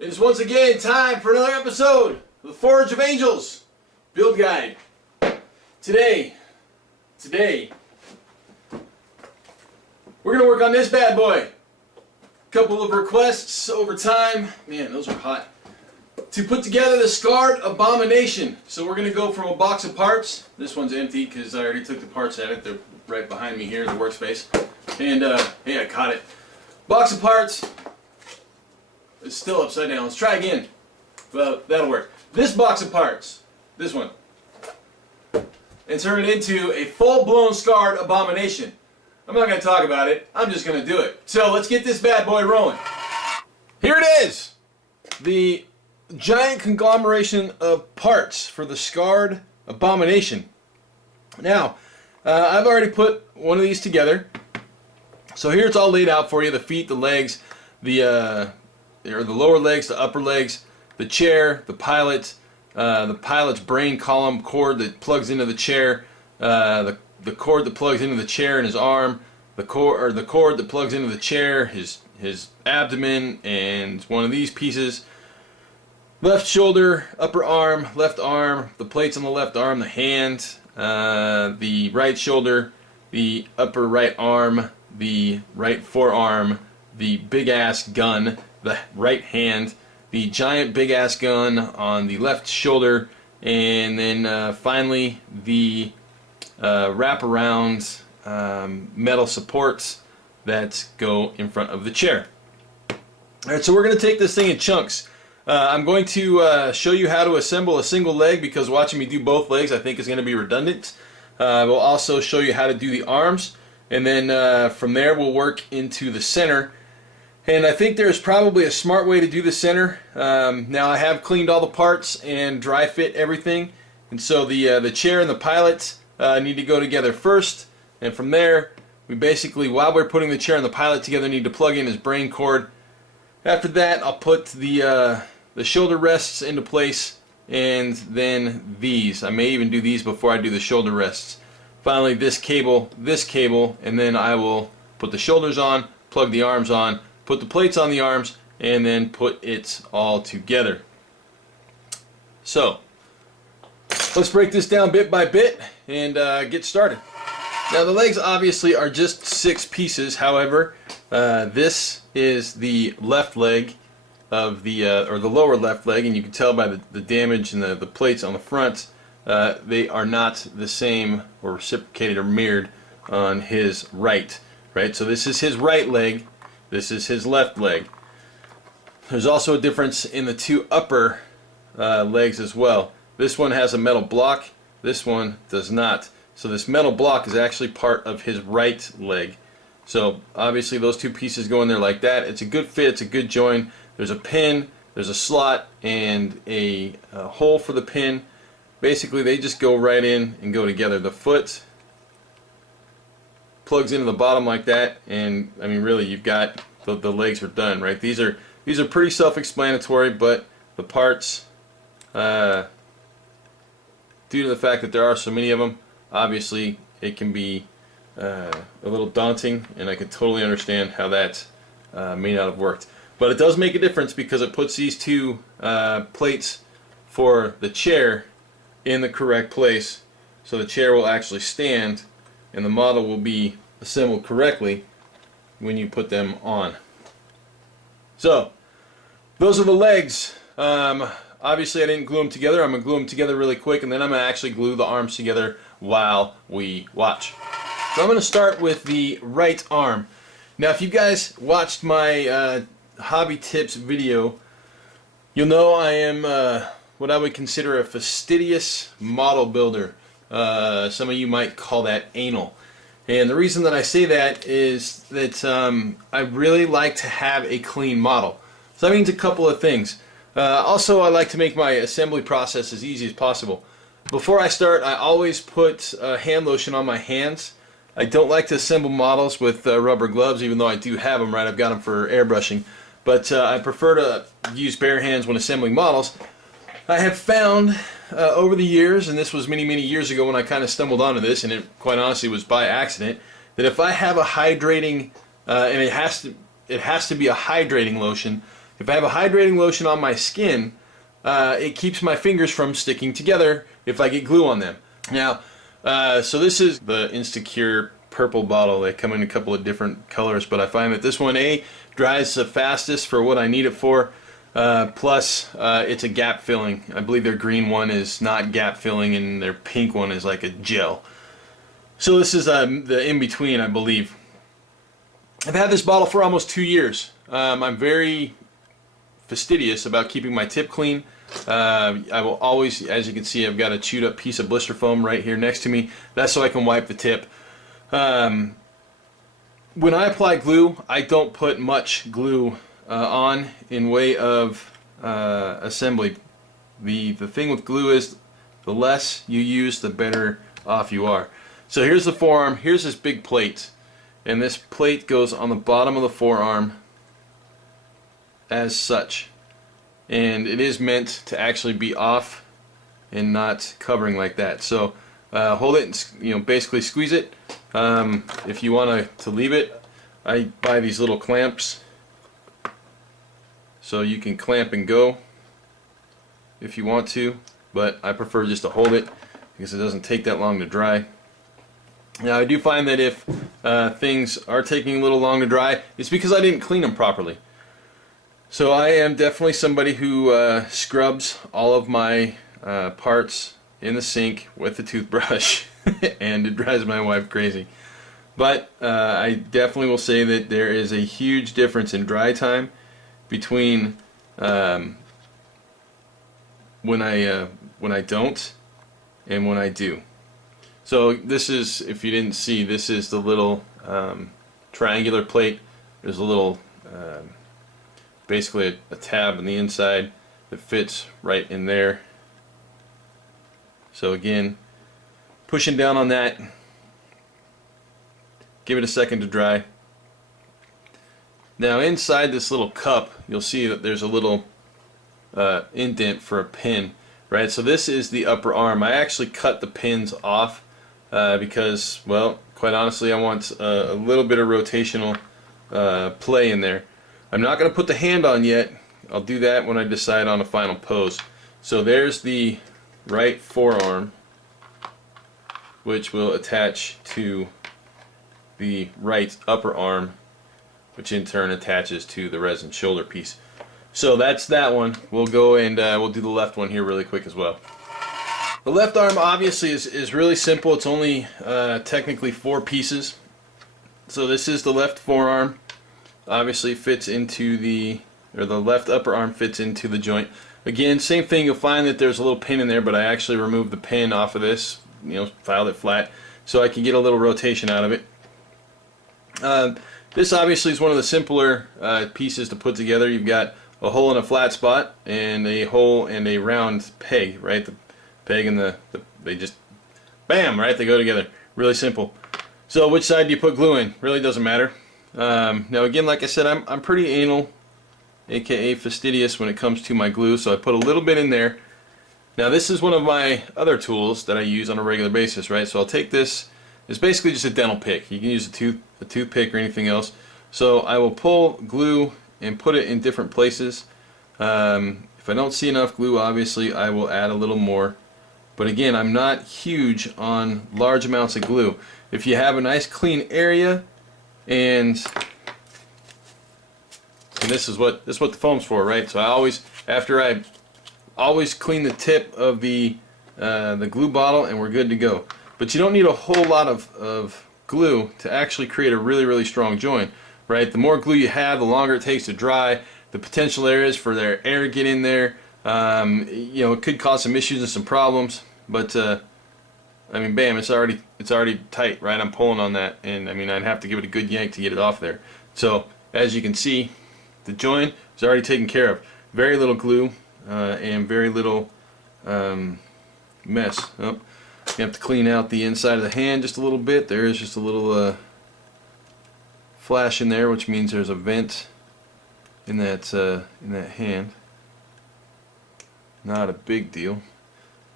It is once again time for another episode of the Forge of Angels Build Guide. Today, we're going to work on this bad boy. Couple of requests over time. Man, those are hot. To put together the Skarrd Abomination. So we're going to go from a box of parts. This one's empty because I already took the parts out of it. They're right behind me here in the workspace. And, hey, I caught it. Box of parts. It's still upside down. Let's try again. Well, that'll work. This box of parts, this one, and turn it into a full-blown Skarrd Abomination. I'm not going to talk about it. I'm just going to do it. So let's get this bad boy rolling. Here it is. The giant conglomeration of parts for the Skarrd Abomination. Now, I've already put one of these together. So here it's all laid out for you. The feet, the legs, the lower legs, the upper legs, the chair, the pilot's brain column cord that plugs into the chair, the cord that plugs into the chair and his arm, the cord that plugs into the chair, his abdomen, and one of these pieces, left shoulder, upper arm, left arm, the plates on the left arm, the hand, the right shoulder, the upper right arm, the right forearm, the big ass gun, the right hand, the giant big ass gun on the left shoulder, and then finally the wraparound metal supports that go in front of the chair. Alright, so we're going to take this thing in chunks. I'm going to show you how to assemble a single leg because watching me do both legs I think is going to be redundant. We'll also show you how to do the arms, and then from there we'll work into the center. And I think there's probably a smart way to do the center. Now I have cleaned all the parts and dry fit everything, and so the chair and the pilot need to go together first, and from there we basically, while we're putting the chair and the pilot together, need to plug in his brain cord. After that I'll put the shoulder rests into place, and then these. I may even do these before I do the shoulder rests. Finally this cable, and then I will put the shoulders on, plug the arms on, put the plates on the arms, and then put it all together. So, let's break this down bit by bit and get started. Now the legs obviously are just 6 pieces. However, this is the left leg of the, or the lower left leg, and you can tell by the damage and the plates on the front, they are not the same or reciprocated or mirrored on his right. So this is his right leg. This is his left leg. There's also a difference in the 2 upper legs as well. This one has a metal block, this one does not. So this metal block is actually part of his right leg. So obviously those 2 pieces go in there like that. It's a good fit, it's a good join. There's a pin, there's a slot, and a hole for the pin. Basically they just go right in and go together. The foot plugs into the bottom like that, and I mean really you've got the legs are done, right? These are pretty self-explanatory, but the parts, due to the fact that there are so many of them, obviously it can be a little daunting, and I can totally understand how that may not have worked. But it does make a difference because it puts these 2 plates for the chair in the correct place, so the chair will actually stand and the model will be assembled correctly when you put them on. So those are the legs. Obviously I didn't glue them together. I'm going to glue them together really quick, and then I'm going to actually glue the arms together while we watch. So I'm going to start with the right arm. Now if you guys watched my hobby tips video, you'll know I am what I would consider a fastidious model builder. Some of you might call that anal. And the reason that I say that is that I really like to have a clean model. So that means a couple of things. Also, I like to make my assembly process as easy as possible. Before I start, I always put hand lotion on my hands. I don't like to assemble models with rubber gloves, even though I do have them, right? I've got them for airbrushing. But I prefer to use bare hands when assembling models. I have found over the years, and this was many years ago when I kind of stumbled onto this, and it quite honestly was by accident, that if I have a hydrating, and it has to be a hydrating lotion, If I have a hydrating lotion on my skin, it keeps my fingers from sticking together if I get glue on them. Now, so this is the Instacure purple bottle. They come in a couple of different colors, but I find that this one dries the fastest for what I need it for. Plus, it's a gap filling. I believe their green one is not gap filling, and their pink one is like a gel. So this is the in-between, I believe. I've had this bottle for almost 2 years. I'm very fastidious about keeping my tip clean. I will always, as you can see, I've got a chewed up piece of blister foam right here next to me. That's so I can wipe the tip. When I apply glue, I don't put much glue on in way of assembly. The thing with glue is the less you use, the better off you are. So here's the forearm. Here's this big plate, and this plate goes on the bottom of the forearm as such, and it is meant to actually be off and not covering like that. So hold it and basically squeeze it. If you want to leave it, I buy these little clamps so you can clamp and go if you want to, but I prefer just to hold it because it doesn't take that long to dry. Now I do find that if things are taking a little long to dry, it's because I didn't clean them properly. So I am definitely somebody who scrubs all of my parts in the sink with a toothbrush and it drives my wife crazy. But I definitely will say that there is a huge difference in dry time between when I don't and when I do. So this is, if you didn't see, this is the little triangular plate. There's a little basically a tab on the inside that fits right in there. So again, pushing down on that, give it a second to dry. Now inside this little cup, you'll see that there's a little indent for a pin, right? So this is the upper arm. I actually cut the pins off because, well, quite honestly, I want a little bit of rotational play in there. I'm not going to put the hand on yet. I'll do that when I decide on a final pose. So there's the right forearm, which will attach to the right upper arm, which in turn attaches to the resin shoulder piece. So that's that one. We'll go and we'll do the left one here really quick as well. The left arm obviously is really simple. It's only technically 4 pieces. So this is the left forearm. Obviously fits into the left upper arm fits into the joint. Again, same thing. You'll find that there's a little pin in there, but I actually removed the pin off of this. Filed it flat so I can get a little rotation out of it. This obviously is one of the simpler pieces to put together. You've got a hole in a flat spot and a hole and a round peg, right? The peg and they just bam, right? They go together. Really simple. So which side do you put glue in? Really doesn't matter. Now again, like I said, I'm pretty anal, aka fastidious, when it comes to my glue, so I put a little bit in there. Now this is one of my other tools that I use on a regular basis, right? So I'll take this. It's basically just a dental pick. You can use a toothpick or anything else. So I will pull glue and put it in different places. If I don't see enough glue, obviously I will add a little more. But again, I'm not huge on large amounts of glue. If you have a nice clean area, and this is what the foam's for, right? So I always clean the tip of the glue bottle, and we're good to go. But you don't need a whole lot of glue to actually create a really strong joint, right? The more glue you have, the longer it takes to dry. The potential areas for their air to get in there, it could cause some issues and some problems. But I mean, bam, it's already tight, right? I'm pulling on that, and I mean, I'd have to give it a good yank to get it off there. So as you can see, the joint is already taken care of. Very little glue and very little mess. Oh, you have to clean out the inside of the hand just a little bit. There is just a little flash in there, which means there's a vent in that hand. Not a big deal.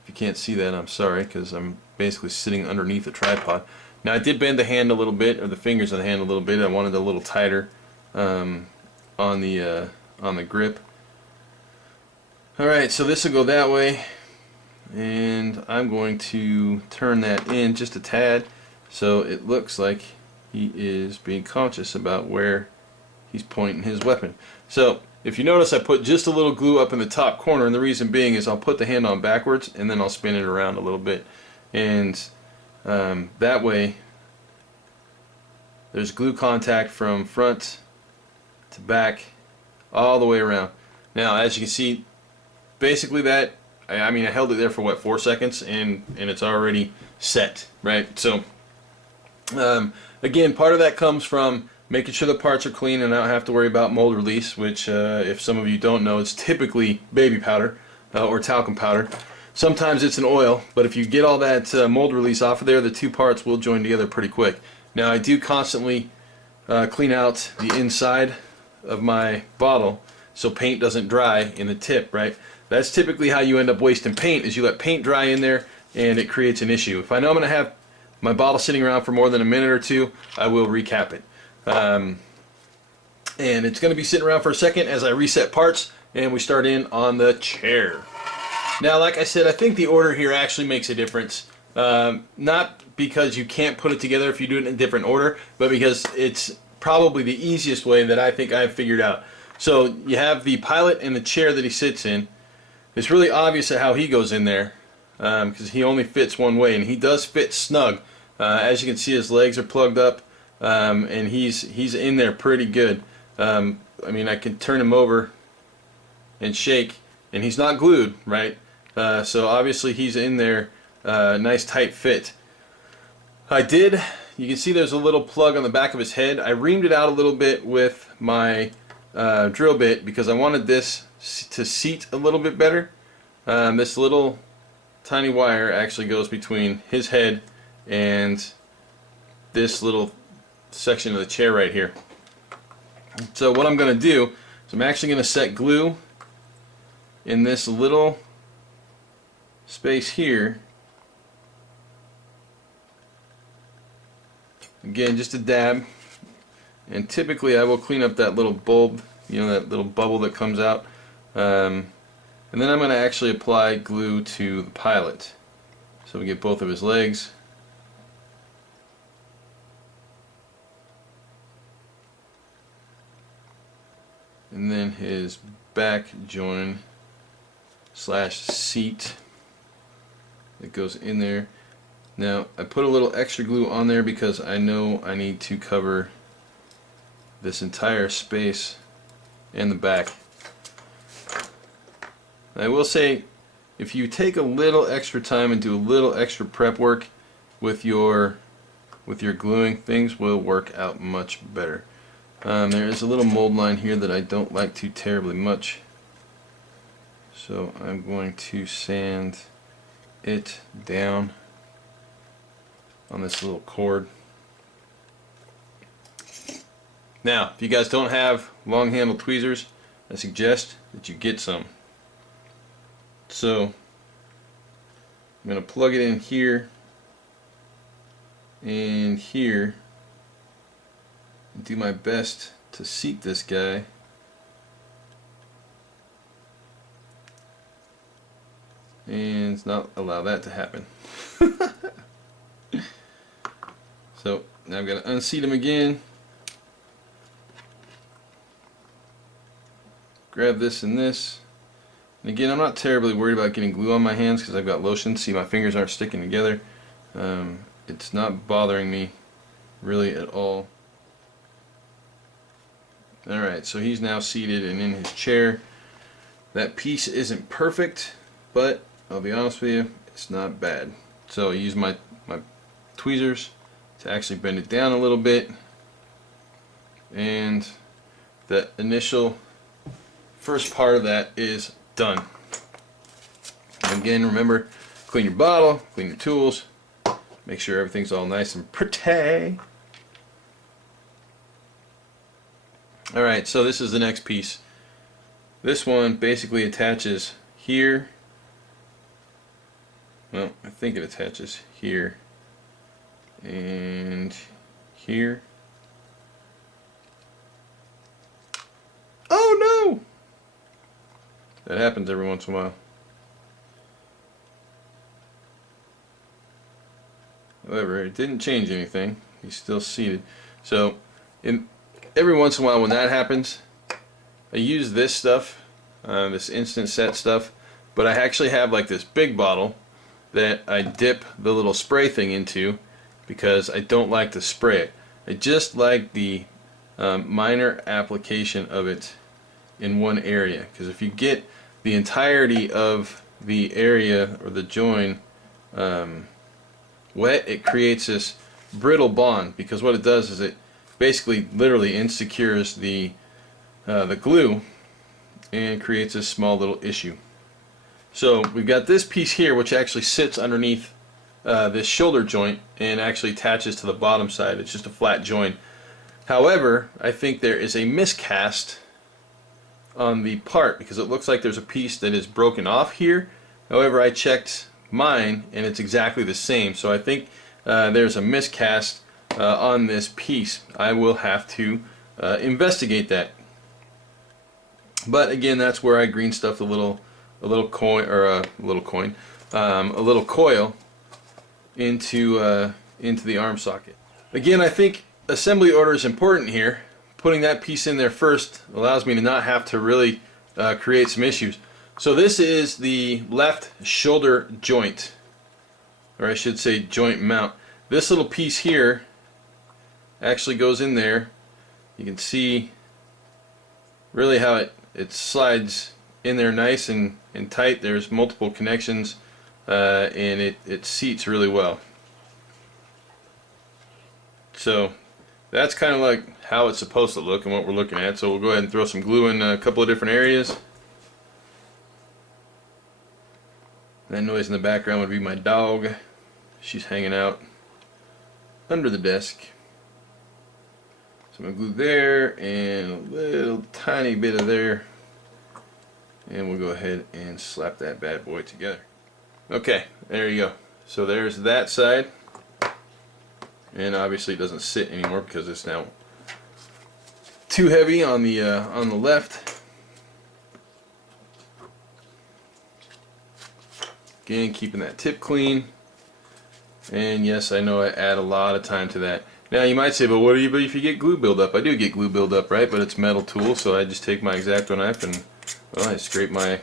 If you can't see that, I'm sorry, because I'm basically sitting underneath the tripod. Now I did bend the hand a little bit, or the fingers of the hand a little bit. I wanted it a little tighter on the on the grip. Alright, so this will go that way, and I'm going to turn that in just a tad so it looks like he is being conscious about where he's pointing his weapon. So if you notice, I put just a little glue up in the top corner, and the reason being is I'll put the hand on backwards and then I'll spin it around a little bit, and that way there's glue contact from front to back all the way around. Now as you can see, basically that, I mean, I held it there for what, 4 seconds, and it's already set, right? So again, part of that comes from making sure the parts are clean and I don't have to worry about mold release, which if some of you don't know, it's typically baby powder or talcum powder. Sometimes it's an oil, but if you get all that mold release off of there, the two parts will join together pretty quick. Now I do constantly clean out the inside of my bottle so paint doesn't dry in the tip, right? That's typically how you end up wasting paint, is you let paint dry in there and it creates an issue. If I know I'm going to have my bottle sitting around for more than a minute or two, I will recap it. And it's going to be sitting around for a second as I reset parts and we start in on the chair. Now, like I said, I think the order here actually makes a difference. Not because you can't put it together if you do it in a different order, but because it's probably the easiest way that I think I've figured out. So you have the pilot and the chair that he sits in. It's really obvious how he goes in there because he only fits one way, and he does fit snug. As you can see, his legs are plugged up. And he's in there pretty good. I mean, I can turn him over and shake, and he's not glued, right? So obviously he's in there, nice tight fit. You can see there's a little plug on the back of his head. I reamed it out a little bit with my drill bit because I wanted this to seat a little bit better. This little tiny wire actually goes between his head and this little section of the chair right here. So what I'm going to do is I'm actually going to set glue in this little space here. Again, just a dab, and typically I will clean up that little bulb, you know, that little bubble that comes out, and then I'm going to actually apply glue to the pilot so we get both of his legs. And then his back join slash seat that goes in there. Now I put a little extra glue on there because I know I need to cover this entire space and the back. I will say, if you take a little extra time and do a little extra prep work with your gluing, things will work out much better. There is a little mold line here that I don't like too terribly much, so I'm going to sand it down on this little cord. Now, if you guys don't have long handled tweezers, I suggest that you get some. So I'm going to plug it in here and here and do my best to seat this guy. And not allow that to happen. So now I'm going to unseat him again. Grab this and this. And again, I'm not terribly worried about getting glue on my hands because I've got lotion. See, my fingers aren't sticking together. It's not bothering me really at all. Alright, so he's now seated and in his chair. That piece isn't perfect, but I'll be honest with you, it's not bad. So I use my tweezers to actually bend it down a little bit, and the initial first part of that is done. Again, remember, clean your bottle, clean your tools, make sure everything's all nice and pretty. Alright, so this is the next piece. This one basically attaches here. Well, I think it attaches here and here. Oh That happens every once in a while. However, it didn't change anything. He's still seated. So, every once in a while when that happens, I use this stuff, this instant set stuff, but I actually have like this big bottle that I dip the little spray thing into because I don't like to spray it. I just like the minor application of it in one area, because if you get the entirety of the area or the join wet, it creates this brittle bond, because what it does is it basically literally insecures the glue and creates this small little issue. So we've got this piece here which actually sits underneath this shoulder joint and actually attaches to the bottom side. It's just a flat joint. However, I think there is a miscast on the part because it looks like there's a piece that is broken off here. However, I checked mine and it's exactly the same. So I think there's a miscast on this piece. I will have to investigate that. But again, that's where I green stuffed a little coin coil into the arm socket. Again, I think assembly order is important here. Putting that piece in there first allows me to not have to really create some issues. So this is the left shoulder joint, or I should say joint mount. This little piece here actually goes in there. You can see really how it slides in there nice and tight. There's multiple connections and it seats really well. So that's kind of like how it's supposed to look and what we're looking at. So we'll go ahead and throw some glue in a couple of different areas. That noise in the background would be my dog. She's hanging out under the desk. So I'm going to glue there and a little tiny bit of there. And we'll go ahead and slap that bad boy together. Okay, there you go. So there's that side. And obviously it doesn't sit anymore because it's now too heavy on the left. Again, keeping that tip clean. And yes, I know I add a lot of time to that. Now you might say, but what do you if you get glue buildup? I do get glue buildup, right? But it's metal tool, so I just take my X-Acto knife and well, I scrape my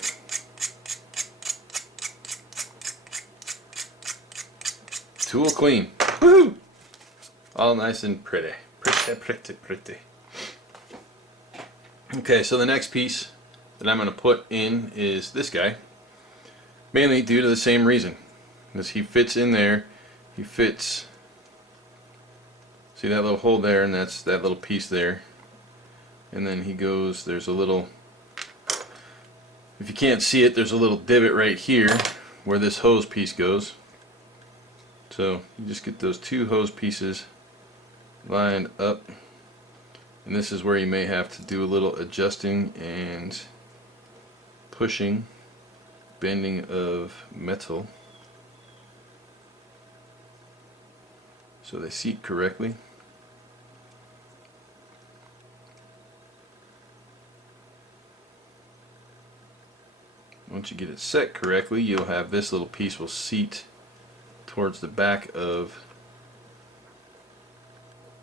tool clean. Woohoo! All nice and pretty. Pretty. Okay, so the next piece that I'm going to put in is this guy. Mainly due to the same reason. Because he fits in there. He fits. See that little hole there, and that's that little piece there. And then he goes, there's a little, if you can't see it, there's a little divot right here where this hose piece goes. So you just get those two hose pieces lined up, and this is where you may have to do a little adjusting and pushing, bending of metal so they seat correctly. Once you get it set correctly, you'll have this little piece will seat towards the back of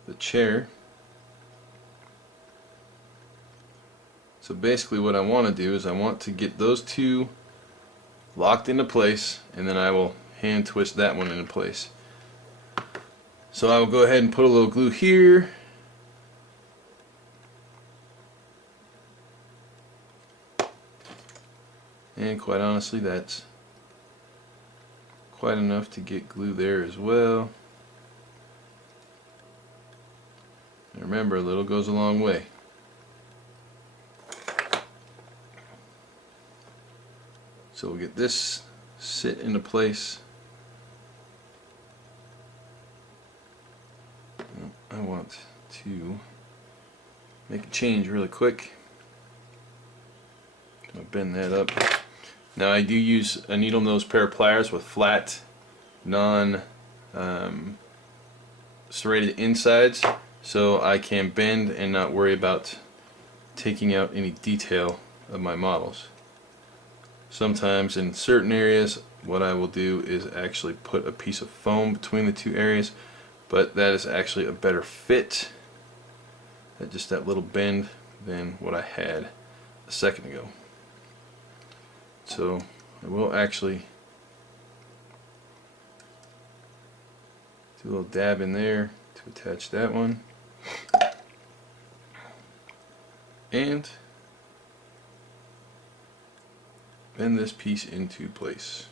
the chair. So basically what I want to do is I want to get those two locked into place, and then I will hand twist that one into place. So I will go ahead and put a little glue here. And quite honestly, that's quite enough to get glue there as well. And remember, a little goes a long way. So we'll get this sit into place. I want to make a change really quick. I'll bend that up. Now I do use a needle nose pair of pliers with flat, serrated insides, so I can bend and not worry about taking out any detail of my models. Sometimes in certain areas what I will do is actually put a piece of foam between the two areas, but that is actually a better fit at just that little bend than what I had a second ago. So I will actually do a little dab in there to attach that one, and bend this piece into place.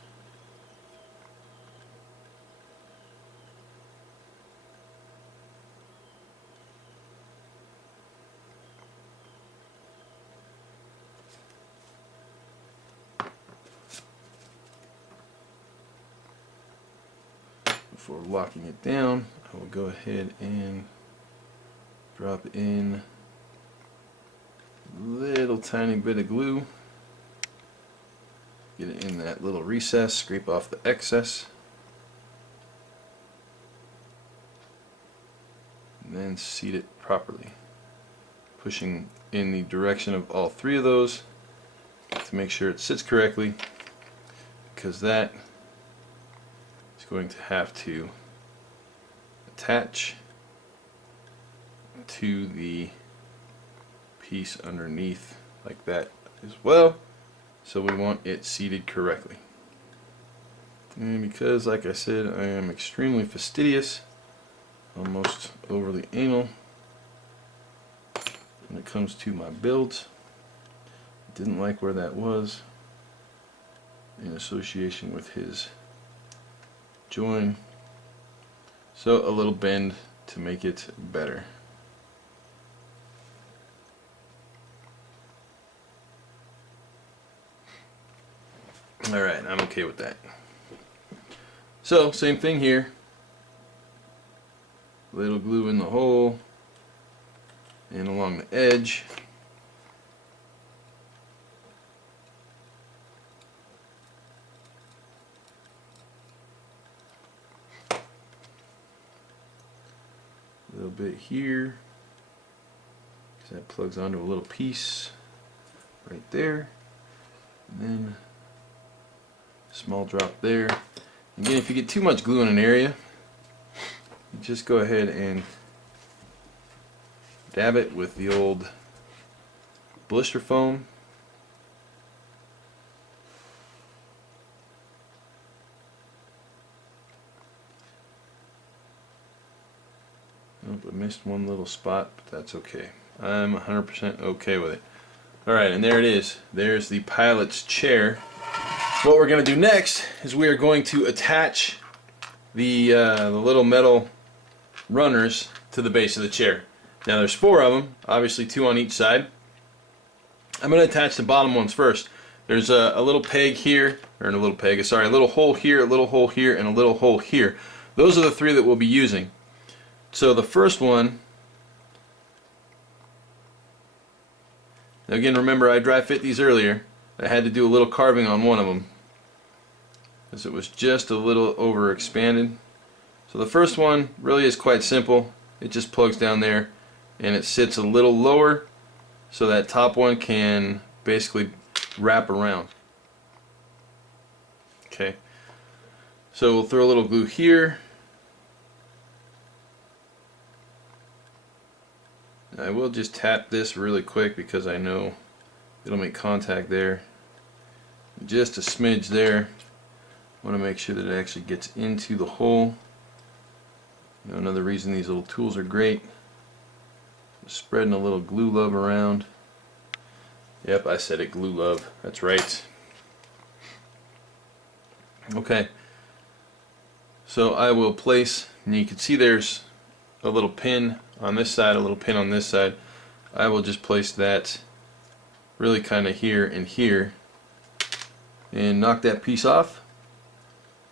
Before locking it down, I will go ahead and drop in a little tiny bit of glue. Get it in that little recess, scrape off the excess, and then seat it properly, pushing in the direction of all three of those to make sure it sits correctly, because that is going to have to attach to the piece underneath like that as well. So we want it seated correctly. And because, like I said, I am extremely fastidious, almost overly anal when it comes to my builds, didn't like where that was in association with his join. So a little bend to make it better. Alright, I'm okay with that. So, same thing here. Little glue in the hole and along the edge. A little bit here, because that plugs onto a little piece right there. And then small drop there. Again, if you get too much glue in an area, just go ahead and dab it with the old blister foam. Oh, I missed one little spot, but that's okay. I'm 100% okay with it. Alright, and there it is. There's the pilot's chair. What we're going to do next is we are going to attach the little metal runners to the base of the chair. Now there's 4 of them, obviously 2 on each side. I'm going to attach the bottom ones first. There's a little peg here, or a little peg, sorry, a little hole here, a little hole here, and a little hole here. Those are the 3 that we'll be using. So the first one, now again, remember I dry fit these earlier. I had to do a little carving on one of them because it was just a little over expanded. So the first one really is quite simple. It just plugs down there and it sits a little lower so that top one can basically wrap around. Okay, so we'll throw a little glue here. I will just tap this really quick because I know it'll make contact there. Just a smidge there. I want to make sure that it actually gets into the hole. You know, another reason these little tools are great. Just spreading a little glue love around. Yep, I said it, glue love. That's right. Okay. So I will place, and you can see there's a little pin on this side, a little pin on this side. I will just place that really kind of here and here and knock that piece off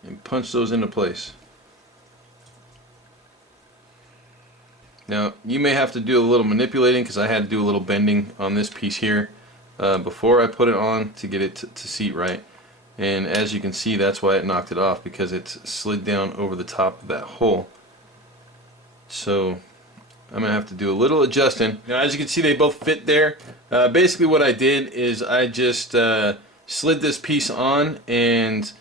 and punch those into place. Now you may have to do a little manipulating because I had to do a little bending on this piece here before I put it on to get it to seat right, and as you can see that's why it knocked it off, because it slid down over the top of that hole. So I'm going to have to do a little adjusting. Now as you can see they both fit there. Basically what I did is I just slid this piece on, and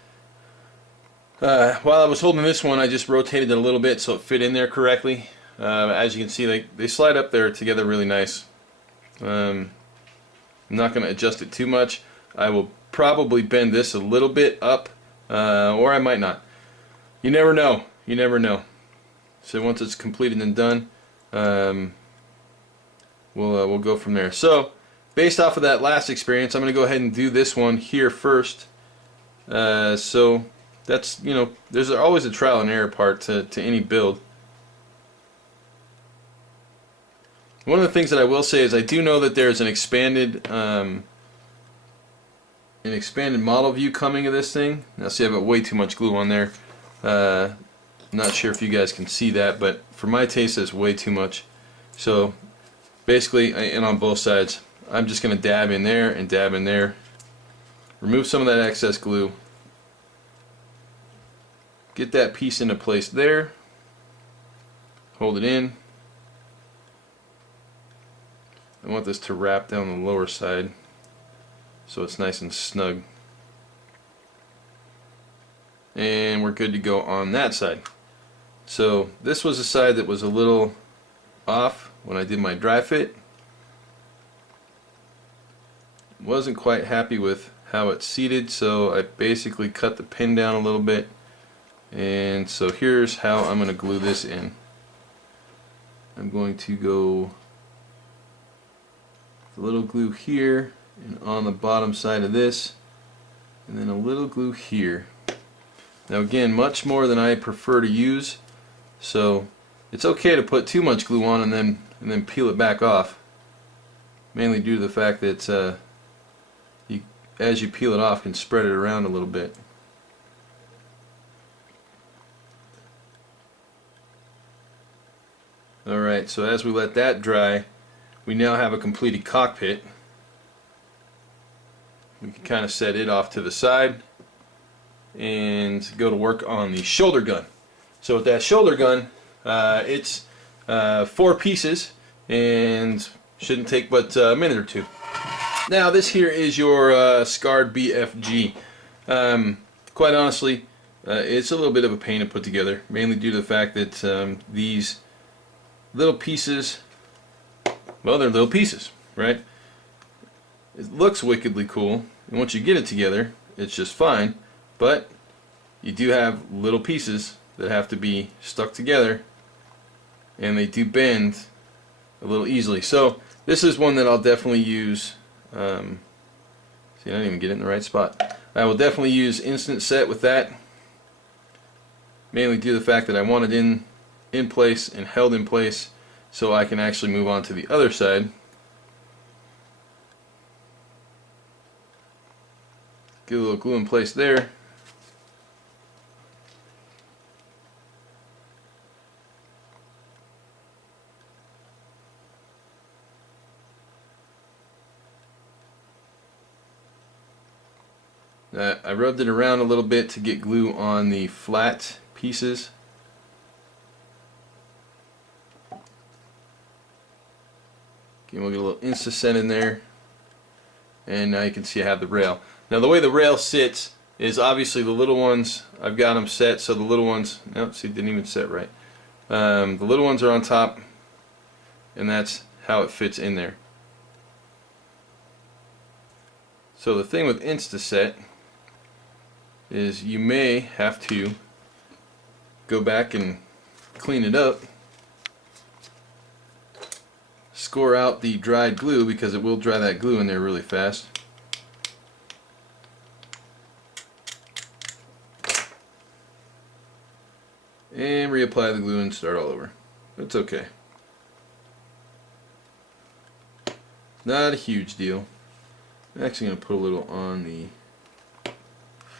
while I was holding this one, I just rotated it a little bit so it fit in there correctly. As you can see, they slide up there together really nice. I'm not going to adjust it too much. I will probably bend this a little bit up, or I might not. You never know. You never know. So once it's completed and done, we'll go from there. So based off of that last experience, I'm going to go ahead and do this one here first. So that's, you know, there's always a trial and error part to any build. One of the things that I will say is I do know that there's an expanded model view coming of this thing. Now see, I've got way too much glue on there. I'm not sure if you guys can see that, but for my taste that's way too much. So basically, and on both sides, I'm just going to dab in there and dab in there. Remove some of that excess glue. Get that piece into place there. Hold it in. I want this to wrap down the lower side so it's nice and snug. And we're good to go on that side. So this was a side that was a little off when I did my dry fit. Wasn't quite happy with how it seated, so I basically cut the pin down a little bit. And so here's how I'm going to glue this in. I'm going to go a little glue here and on the bottom side of this, and then a little glue here. Now again, much more than I prefer to use, so it's okay to put too much glue on and then peel it back off, mainly due to the fact that as you peel it off, you can spread it around a little bit. Alright, so as we let that dry, we now have a completed cockpit. We can kind of set it off to the side and go to work on the shoulder gun. So with that shoulder gun, it's 4 pieces and shouldn't take but a minute or two. Now this here is your Skarrd BFG. Quite honestly, it's a little bit of a pain to put together, mainly due to the fact that these little pieces, well, they're little pieces, right? It looks wickedly cool, and once you get it together, it's just fine, but you do have little pieces that have to be stuck together, and they do bend a little easily. So this is one that I'll definitely use. See, I didn't even get it in the right spot. I will definitely use instant set with that, mainly due to the fact that I want it in place and held in place so I can actually move on to the other side. Get a little glue in place there. I rubbed it around a little bit to get glue on the flat pieces. Okay, we'll get a little Insta-Scent in there, and now you can see I have the rail. Now the way the rail sits is obviously the little ones, I've got them set so the little ones, nope, see, it didn't even set right. The little ones are on top, and that's how it fits in there. So the thing with Insta-Set is you may have to go back and clean it up, score out the dried glue because it will dry that glue in there really fast. And reapply the glue and start all over. It's okay. Not a huge deal. I'm actually going to put a little on the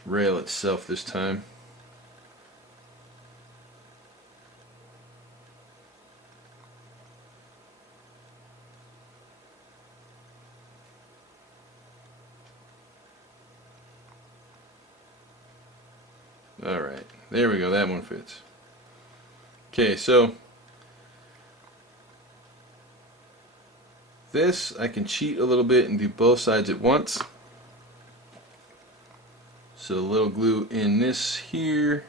rail itself this time. Alright, there we go, that one fits. Okay, so this I can cheat a little bit and do both sides at once. So a little glue in this here.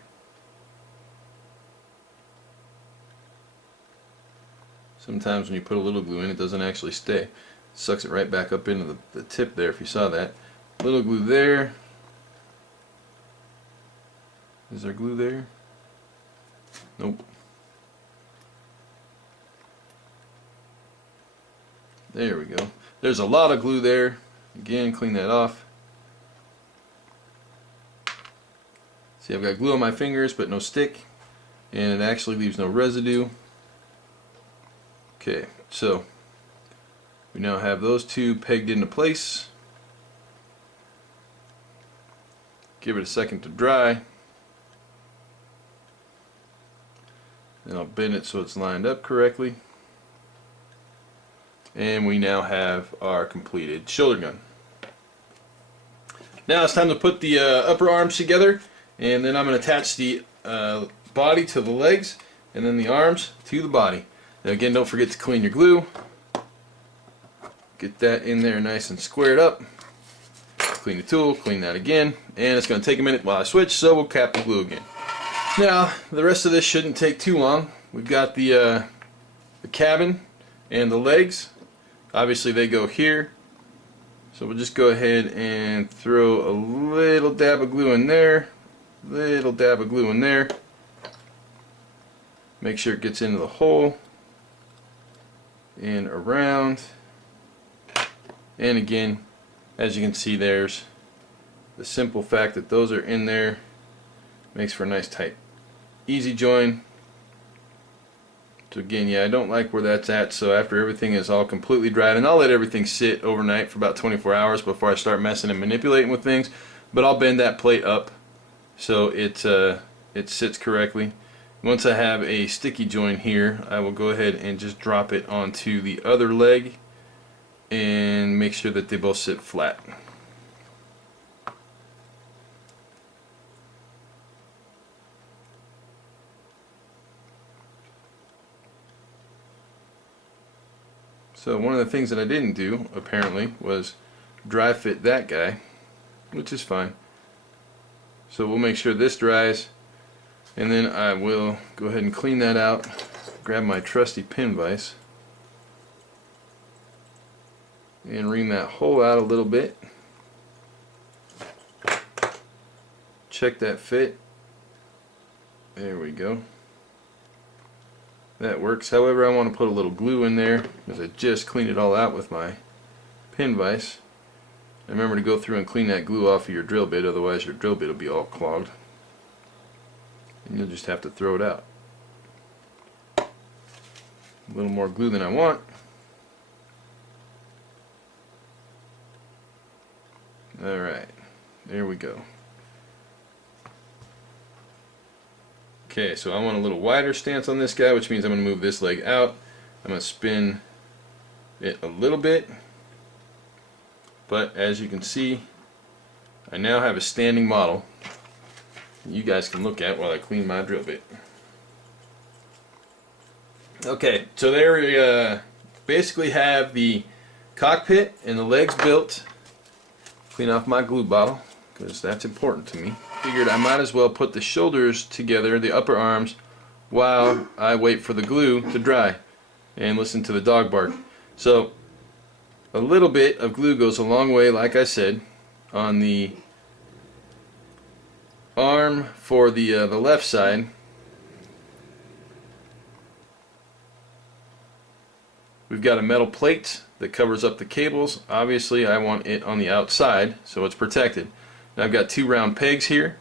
Sometimes when you put a little glue in, it doesn't actually stay. It sucks it right back up into the tip there, if you saw that. Little glue there. Is there glue there? Nope. There we go. There's a lot of glue there. Again, clean that off. See, I've got glue on my fingers but no stick, and it actually leaves no residue. Okay, so we now have those two pegged into place. Give it a second to dry. Then I'll bend it so it's lined up correctly. And we now have our completed shoulder gun. Now it's time to put the upper arms together, and then I'm going to attach the body to the legs and then the arms to the body. Now again, don't forget to clean your glue. Get that in there nice and squared up. Clean the tool, clean that again, and it's going to take a minute while I switch, so we'll cap the glue again. Now the rest of this shouldn't take too long. We've got the cabin and the legs. Obviously they go here, so we'll just go ahead and throw a little dab of glue in there, little dab of glue in there. Make sure it gets into the hole and around. And again, as you can see, there's the simple fact that those are in there makes for a nice tight easy join. So again, yeah, I don't like where that's at, so after everything is all completely dried, and I'll let everything sit overnight for about 24 hours before I start messing and manipulating with things, but I'll bend that plate up so it sits correctly. Once I have a sticky joint here, I will go ahead and just drop it onto the other leg and make sure that they both sit flat. So one of the things that I didn't do, apparently, was dry fit that guy, which is fine. So we'll make sure this dries, and then I will go ahead and clean that out, grab my trusty pin vise, and ream that hole out a little bit. Check that fit. There we go. That works. However, I want to put a little glue in there because I just cleaned it all out with my pin vise. And remember to go through and clean that glue off of your drill bit, otherwise your drill bit will be all clogged. And you'll just have to throw it out. A little more glue than I want. Alright, there we go. Okay, so I want a little wider stance on this guy, which means I'm going to move this leg out. I'm going to spin it a little bit. But as you can see, I now have a standing model you guys can look at while I clean my drill bit. Okay, so there we basically have the cockpit and the legs built. Clean off my glue bottle because that's important to me. Figured I might as well put the shoulders together, the upper arms, while I wait for the glue to dry and listen to the dog bark. So a little bit of glue goes a long way, like I said. On the arm for the left side, we've got a metal plate that covers up the cables. Obviously I want it on the outside so it's protected. Now I've got two round pegs here.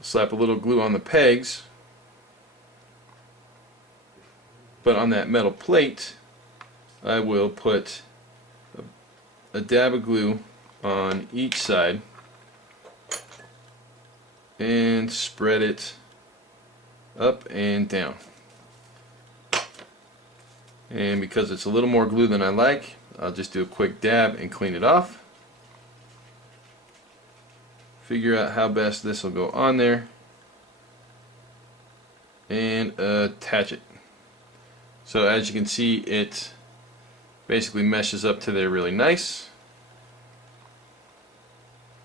Slap a little glue on the pegs, but on that metal plate I will put a dab of glue on each side and spread it up and down. And because it's a little more glue than I like, I'll just do a quick dab and clean it off. Figure out how best this will go on there and attach it. So as you can see, it basically meshes up to there really nice.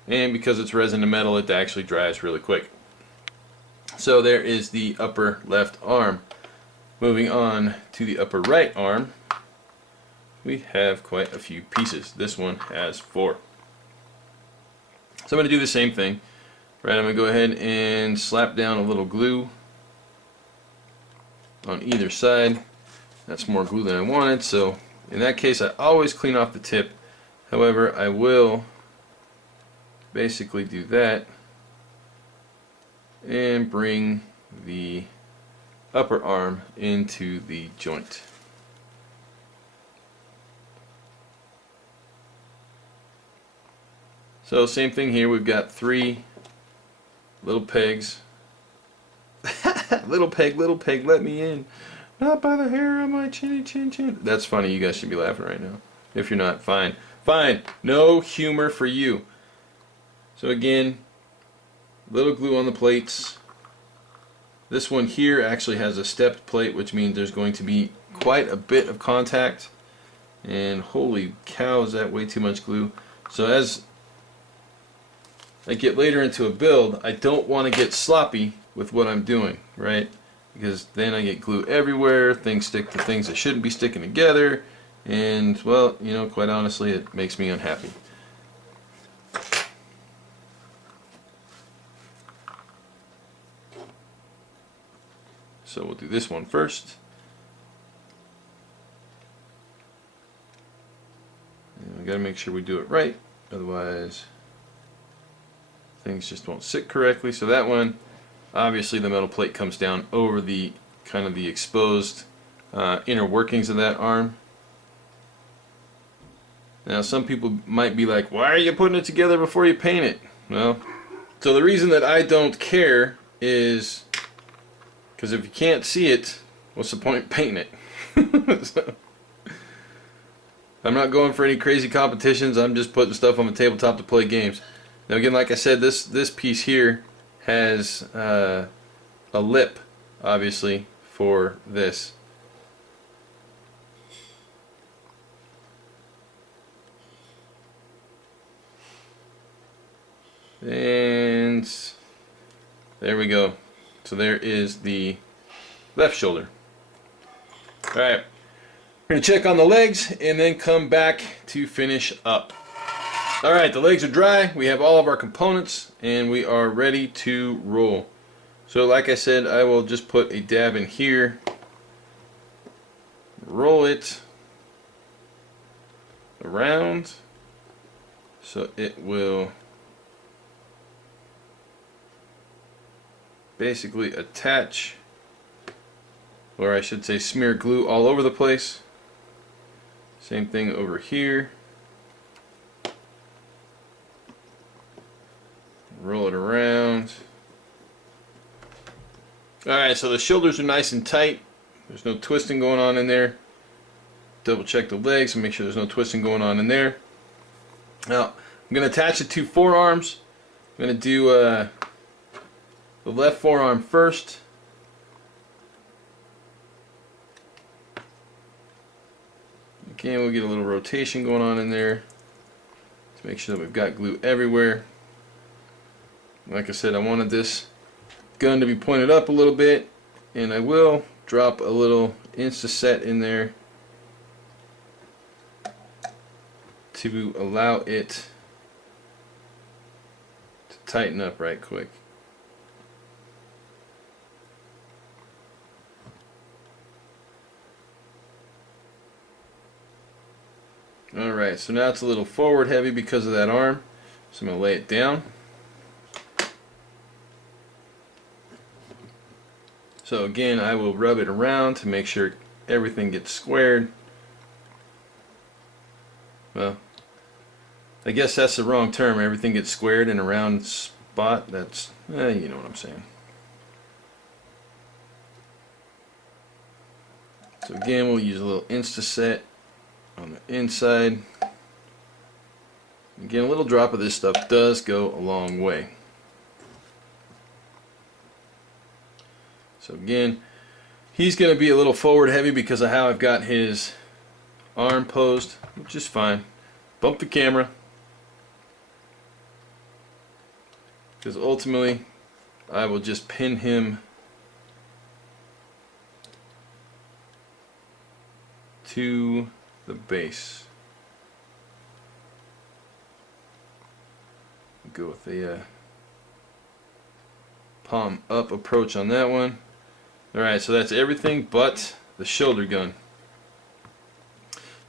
and because it's resin to metal, it actually dries really quick. So there is the upper left arm. Moving on to the upper right arm, we have quite a few pieces. This one has 4. So I'm going to do the same thing. Right, I'm going to go ahead and slap down a little glue on either side. That's more glue than I wanted, so in that case I always clean off the tip. However, I will basically do that and bring the upper arm into the joint. So same thing here, we've got 3 little pegs. Little peg, let me in. Not by the hair on my chinny chin chin. That's funny, you guys should be laughing right now. If you're not, fine. Fine, no humor for you. So again, little glue on the plates. This one here actually has a stepped plate, which means there's going to be quite a bit of contact. And holy cow, is that way too much glue. So as I get later into a build, I don't want to get sloppy with what I'm doing, right? Because then I get glue everywhere, things stick to things that shouldn't be sticking together, and well, you know, quite honestly, it makes me unhappy. So we'll do this one first. And we gotta make sure we do it right, otherwise things just won't sit correctly. So that one, obviously the metal plate comes down over the kind of the exposed inner workings of that arm. Now some people might be like, why are you putting it together before you paint it? Well, so the reason that I don't care is because if you can't see it, what's the point in painting it? So, I'm not going for any crazy competitions, I'm just putting stuff on the tabletop to play games. Now again, like I said, this piece here has a lip, obviously, for this. And there we go. So there is the left shoulder. Alright, we're going to check on the legs and then come back to finish up. Alright, the legs are dry, we have all of our components, and we are ready to roll. So like I said, I will just put a dab in here, roll it around so it will basically attach, or I should say smear glue all over the place. Same thing over here. Roll it around. Alright, so the shoulders are nice and tight. There's no twisting going on in there. Double check the legs and make sure there's no twisting going on in there. Now, I'm going to attach the 2 forearms. I'm going to do the left forearm first. Again, we'll get a little rotation going on in there to make sure that we've got glue everywhere. Like I said, I wanted this gun to be pointed up a little bit, and I will drop a little Insta-Set in there to allow it to tighten up right quick. Alright, so now it's a little forward heavy because of that arm, so I'm going to lay it down. So again, I will rub it around to make sure everything gets squared. Well, I guess that's the wrong term. Everything gets squared in a round spot. That's, you know what I'm saying. So again, we'll use a little Insta-Set on the inside. Again, a little drop of this stuff does go a long way. So again, he's going to be a little forward heavy because of how I've got his arm posed, which is fine. Bump the camera. because ultimately I will just pin him to the base. Go with a palm up approach on that one. Alright, so that's everything but the shoulder gun.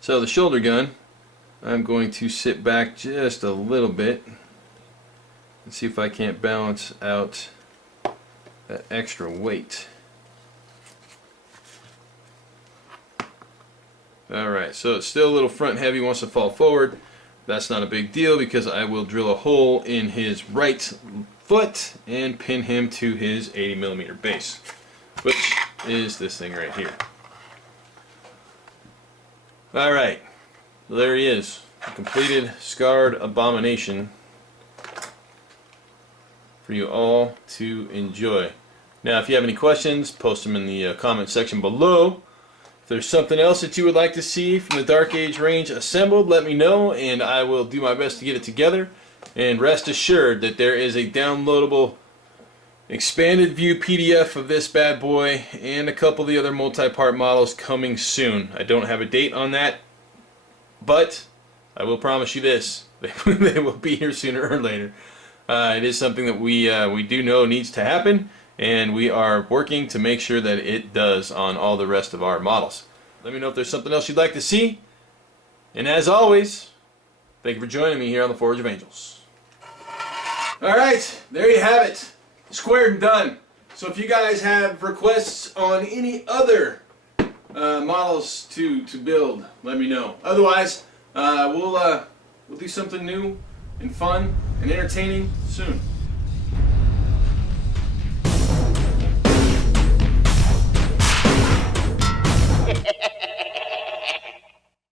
So the shoulder gun, I'm going to sit back just a little bit and see if I can't balance out that extra weight. Alright, so it's still a little front heavy, wants to fall forward. That's not a big deal because I will drill a hole in his right foot and pin him to his 80mm base, which is this thing right here. Alright, there he is, a completed Skarrd Abomination for you all to enjoy. Now if you have any questions, post them in the comment section below. If there's something else that you would like to see from the Dark Age range assembled, let me know and I will do my best to get it together. And rest assured that there is a downloadable expanded view PDF of this bad boy and a couple of the other multi-part models coming soon. I don't have a date on that, but I will promise you this, they will be here sooner or later. It is something that we do know needs to happen, and we are working to make sure that it does on all the rest of our models. Let me know if there's something else you'd like to see. And as always, thank you for joining me here on the Forge of Angels. Alright, there you have it. Squared and done. So if you guys have requests on any other models to build, let me know. Otherwise, we'll do something new and fun and entertaining soon.